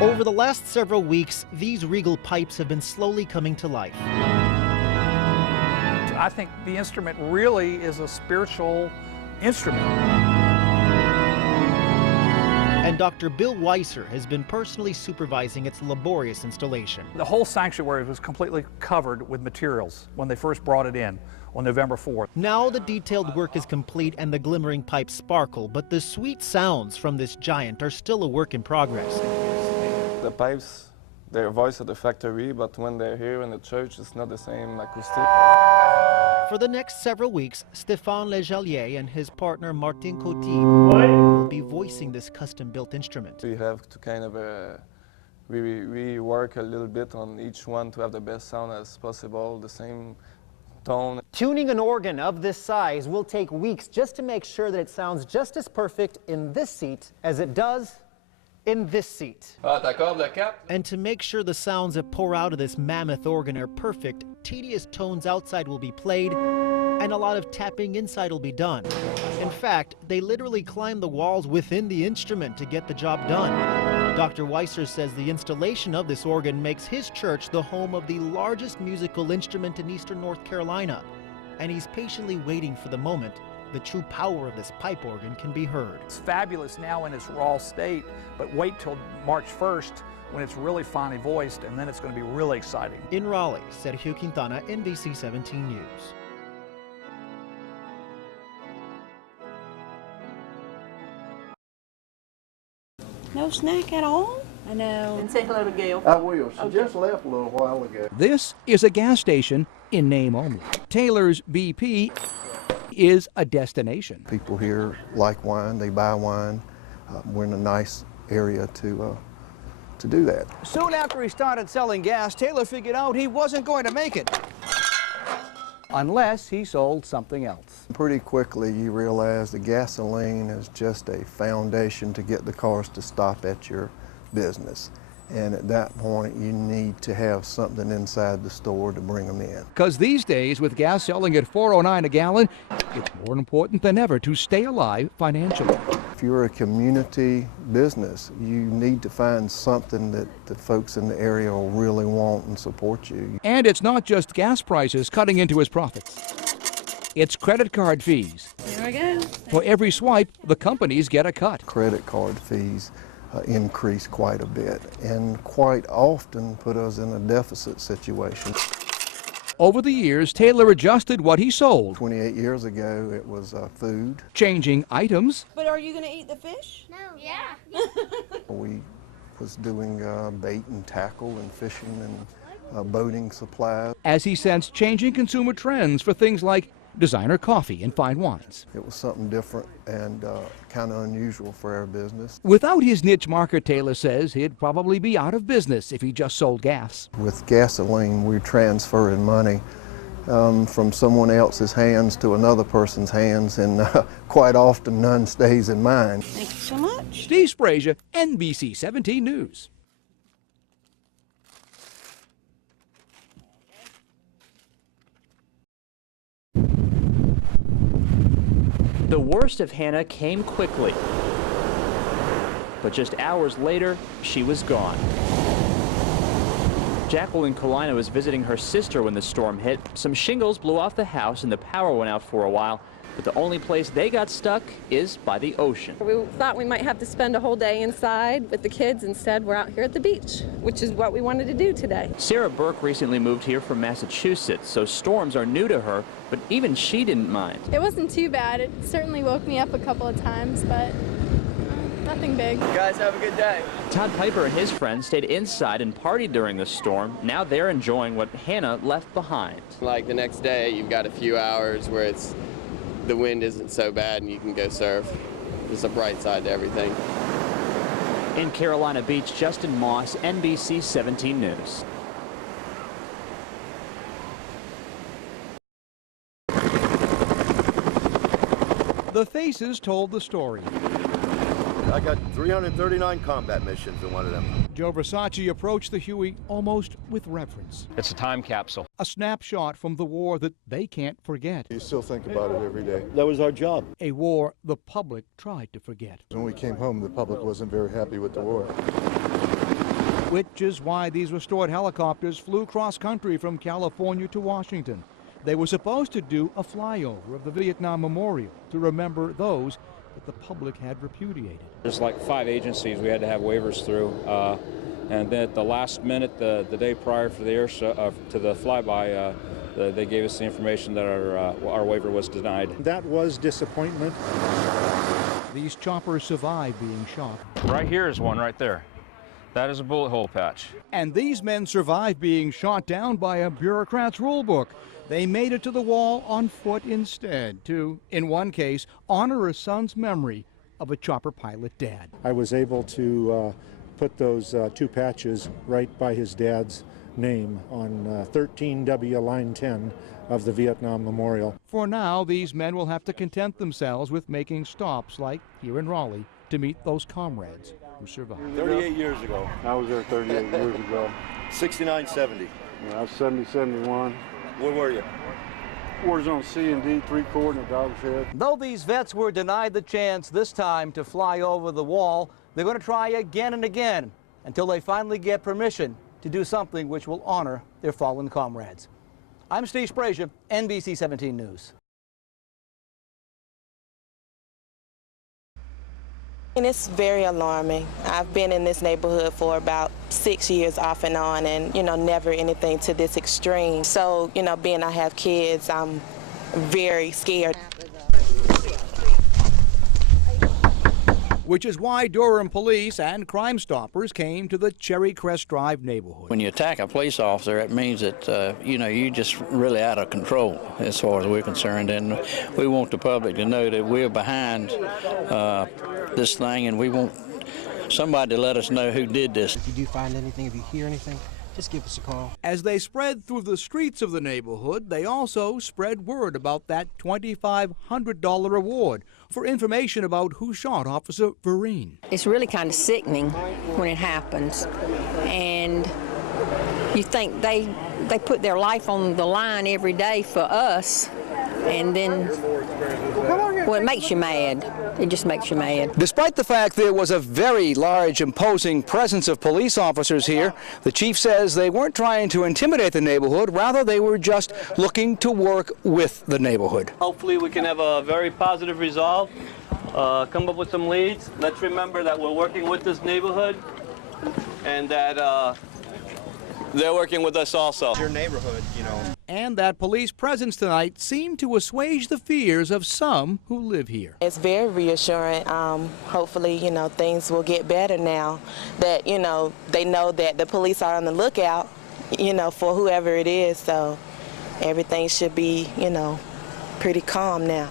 Over the last several weeks, these regal pipes have been slowly coming to life. I think the instrument really is a spiritual instrument. And Dr. Bill Weiser has been personally supervising its laborious installation. The whole sanctuary was completely covered with materials when they first brought it in on November 4th. Now the detailed work is complete and the glimmering pipes sparkle, but the sweet sounds from this giant are still a work in progress. The pipes, they're voiced at the factory, but when they're here in the church, it's not the same acoustic. For the next several weeks, Stéphane Lejallier and his partner Martin Coty will be voicing this custom-built instrument. We have to kind of we work a little bit on each one to have the best sound as possible, the same tone. Tuning an organ of this size will take weeks just to make sure that it sounds just as perfect in this seat as it does in this seat. And to make sure the sounds that pour out of this mammoth organ are perfect, tedious tones outside will be played and a lot of tapping inside will be done. In fact, they literally climb the walls within the instrument to get the job done. Dr. Weiser says the installation of this organ makes his church the home of the largest musical instrument in eastern North Carolina, and he's patiently waiting for the moment the true power of this pipe organ can be heard. It's fabulous now in its raw state, but wait till March 1st when it's really finely voiced, and then it's going to be really exciting. In Raleigh, Sergio Quintana, NBC 17 News. No snack at all? I know. And say hello to Gail. I will. She just left a little while ago. This is a gas station in name only. Taylor's BP is a destination. People here like wine. They buy wine. We're in a nice area to do that. Soon after he started selling gas, Taylor figured out he wasn't going to make it unless he sold something else. Pretty quickly you realize the gasoline is just a foundation to get the cars to stop at your business. And at that point, you need to have something inside the store to bring them in. Because these days, with gas selling at $4.09 a gallon, it's more important than ever to stay alive financially. If you're a community business, you need to find something that the folks in the area will really want and support you. And it's not just gas prices cutting into his profits. It's credit card fees. Here we go. For every swipe, the companies get a cut. Credit card fees increase quite a bit and quite often put us in a deficit situation. Over the years, Taylor adjusted what he sold. 28 years ago, it was food. Changing items. But are you going to eat the fish? No. Yeah. We was doing bait and tackle and fishing and boating supplies. As he sensed changing consumer trends for things like designer coffee and fine wines. It was something different and kind of unusual for our business. Without his niche market, Taylor says he'd probably be out of business if he just sold gas. With gasoline, we're transferring money from someone else's hands to another person's hands, and quite often none stays in mine. Thank you so much. Steve Sprazier, NBC 17 News. The worst of Hannah came quickly, but just hours later, she was gone. Jacqueline Colina was visiting her sister when the storm hit. Some shingles blew off the house and the power went out for a while, but the only place they got stuck is by the ocean. We thought we might have to spend a whole day inside with the kids. Instead, we're out here at the beach, which is what we wanted to do today. Sarah Burke recently moved here from Massachusetts, so storms are new to her, but even she didn't mind. It wasn't too bad. It certainly woke me up a couple of times, but nothing big. You guys have a good day. Todd Piper and his friends stayed inside and partied during the storm. Now they're enjoying what Hannah left behind. Like the next day, you've got a few hours where the wind isn't so bad and you can go surf. There's a bright side to everything. In Carolina Beach, Justin Moss, NBC 17 News. The faces told the story. I got 339 combat missions in one of them. Joe Versace approached the Huey almost with reverence. It's a time capsule. A snapshot from the war that they can't forget. You still think about it every day. That was our job. A war the public tried to forget. When we came home, the public wasn't very happy with the war. which is why these restored helicopters flew cross-country from California to Washington. They were supposed to do a flyover of the Vietnam Memorial to remember those that the public had repudiated. There's like 5 agencies we had to have waivers through, and then at the last minute, the day prior for the air show, to the flyby, they gave us the information that our waiver was denied. That was disappointment. These choppers survived being shot. Right here is one right there. That is a bullet hole patch. And these men survived being shot down by a bureaucrat's rule book. They made it to the wall on foot instead to, in one case, honor a son's memory of a chopper pilot dad. I was able to put those 2 patches right by his dad's name on 13W Line 10 of the Vietnam Memorial. For now, these men will have to content themselves with making stops like here in Raleigh to meet those comrades who survived. 38 years ago. I was there 38 years ago. 69, 70. Yeah, I was 70, 71. Where were you? War Zone C and D, 3 coordinate Dog's Head. Though these vets were denied the chance this time to fly over the wall, they're going to try again and again until they finally get permission to do something which will honor their fallen comrades. I'm Steve Sprazier, NBC 17 News. And it's very alarming. I've been in this neighborhood for about 6 years off and on, and, never anything to this extreme. So, being I have kids, I'm very scared. Which is why Durham police and Crime Stoppers came to the Cherry Crest Drive neighborhood. When you attack a police officer, it means that, you're just really out of control as far as we're concerned. And we want the public to know that we're behind this thing, and we want somebody to let us know who did this. If you do find anything, if you hear anything, just give us a call. As they spread through the streets of the neighborhood, they also spread word about that $2,500 reward for information about who shot Officer Vereen. It's really kind of sickening when it happens. And you think they put their life on the line every day for us, and then, well, it makes you mad. It just makes you mad. Despite the fact there was a very large, imposing presence of police officers here, the chief says they weren't trying to intimidate the neighborhood. Rather, they were just looking to work with the neighborhood. Hopefully we can have a very positive resolve, come up with some leads. Let's remember that we're working with this neighborhood and that they're working with us also. Your neighborhood, And that police presence tonight seemed to assuage the fears of some who live here. It's very reassuring. Hopefully, things will get better now that, they know that the police are on the lookout, for whoever it is. So everything should be, pretty calm now.